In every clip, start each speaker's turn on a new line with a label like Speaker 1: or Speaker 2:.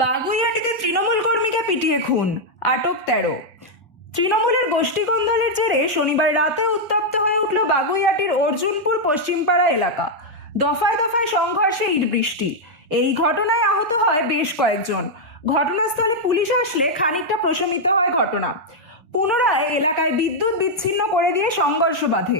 Speaker 1: বাগুইয়াটিতে তৃণমূল কর্মীকে পিটিয়ে খুন, আটক তেরো। তৃণমূলের গোষ্ঠী কোন্দলের জেরে শনিবার রাতে উত্তপ্ত হয়ে উঠল বাগুইয়াটির অর্জুনপুর পশ্চিমপাড়া এলাকা। দফায় দফায় সংঘর্ষে ইট বৃষ্টি। এই ঘটনায় আহত হয় বেশ কয়েকজন। ঘটনাস্থলে পুলিশ আসলে খানিকটা প্রশমিত হয় ঘটনা। পুনরায় এলাকায় বিদ্যুৎ বিচ্ছিন্ন করে দিয়ে সংঘর্ষ বাধে।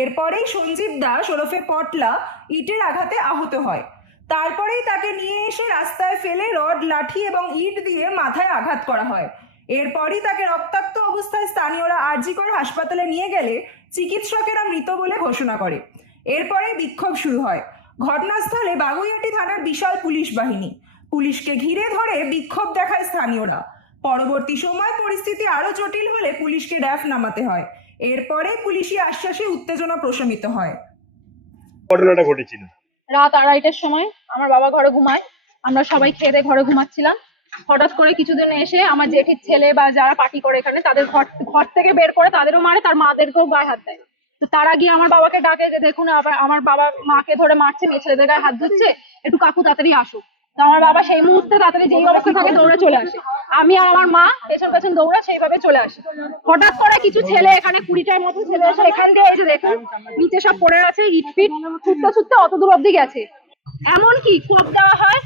Speaker 1: এরপরেই সঞ্জীব দাস ওরফে পটলা ইটের আঘাতে আহত হয়। তারপরেই তাকে নিয়ে এসে রাস্তায় ফেলে রড, লাঠি এবং ইট দিয়ে মাথায় আঘাত করা হয়। এরপরই তাকে রক্তাক্ত অবস্থায় স্থানীয়রা আরজিকর হাসপাতালে নিয়ে গেলে চিকিৎসকেরা মৃত বলে ঘোষণা করে। এরপরে বিক্ষোভ শুরু হয়। ঘটনাস্থলে বাগুইয়াটি থানার বিশাল পুলিশ বাহিনী। পুলিশকে ঘিরে ধরে বিক্ষোভ দেখায় স্থানীয়রা। পরবর্তী সময় পরিস্থিতি আরও জটিল হলে পুলিশকে র্যাফ নামাতে হয়। এরপরে পুলিশি আশ্বাসে উত্তেজনা প্রশমিত হয়।
Speaker 2: ঘটনাটা ঘটেছিল।
Speaker 3: রাত আড়াইটার সময় আমার বাবা ঘরে ঘুমায়। আমরা সবাই খেয়ে দিয়ে ঘরে ঘুমাচ্ছিলাম। হঠাৎ করে কিছুদিন এসে আমার জেঠির ছেলে বা যারা পার্টি করে এখানে, তাদের ঘর ঘর থেকে বের করে তাদেরও মারে, তার মাদেরকেও গায়ে হাত দেয়। তো তারা গিয়ে আমার বাবাকে ডাকে যে, দেখুন, আবার আমার বাবা মাকে ধরে মারছে মেয়ে ছেলেদের গায়ে হাত ধরছে, একটু কাকু তাড়াতাড়ি আসুক। তো আমার বাবা সেই মুহূর্তে তাড়াতাড়ি যেই অবস্থা থাকে, দৌড়ে চলে আসে। আমি আর আমার মা পেছন পেছন দৌড়া সেইভাবে চলে আসি। হঠাৎ করে কিছু ছেলে এখানে কুড়িটার মতো ছেলে এসে এখান দিয়ে এই যে দেখুন, নিচে সব পড়ে আছে, ইট ফিট, ছুটতে ছুটতে অত দূর অব্দি গেছে। এমন কি কোপ দেওয়া হয়?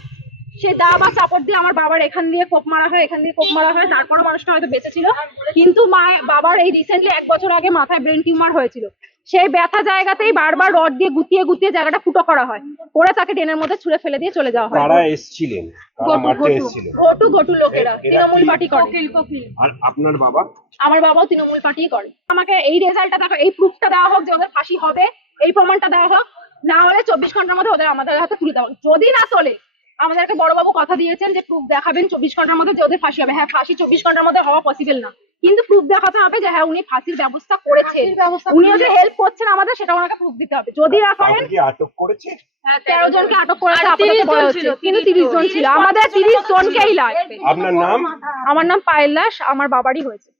Speaker 3: সে দা বা চাপড় দিয়ে আমার বাবার এখান দিয়ে কোপ মারা হয়, এখান দিয়ে কোপ মারা হয় তারপর মানুষটা হয়তো বেঁচে ছিল। কিন্তু মা, বাবার এই রিসেন্টলি এক বছর আগে মাথায় ব্রেন টিউমার হয়েছিল। সেই ব্যথা জায়গাতেই বারবার রড দিয়ে গুতিয়ে গুতিয়ে জায়গাটা ফুটো করা হয়। করে তাকে ড্রেনের মধ্যে ছুঁড়ে ফেলে দিয়ে চলে যাওয়া হয়।
Speaker 2: কারা এসছিলেন?
Speaker 3: গটু
Speaker 2: মারতে
Speaker 3: গটু গটু গটু লোকেরা তৃণমূল? পার্টি করে।
Speaker 2: আর আপনার বাবা?
Speaker 3: আমার বাবাও তৃণমূল পার্টি করে। আমাকে এই রেজাল্টটা দেখো এই প্রুফটা দেওয়া হোক যে ওদের ফাঁসি হবে এই প্রমাণটা দেওয়া হোক না হলে চব্বিশ ঘণ্টার মধ্যে ওদের আমাদের হাতে তুলে দেওয়া। যদি না চলে আমাদেরকে বড়বাবু কথা দিয়েছেন যে প্রুফ দেখাবেন চব্বিশ ঘণ্টার মধ্যে যে ওদের ফাঁসি হবে। হ্যাঁ ফাঁসি চব্বিশ ঘণ্টার মধ্যে হওয়া পসিবল না। কিন্তু প্রুফ দেখাতে হবে যে হ্যাঁ উনি ফাঁসির ব্যবস্থা করেছে উনি যে হেল্প করছেন আমাদের সেটা ওনাকে প্রুফ দিতে হবে। যদি না
Speaker 2: আটক করেছে?
Speaker 3: তেরো জনকে আটক করেছে আপাতত বলা হচ্ছে। কিন্তু তিরিশ জন ছিল। আমাদের তিরিশ জনকেই লাগবে।
Speaker 2: আপনার নাম?
Speaker 3: আমার নাম পায়েল দাস আমার বাবারই হয়েছে।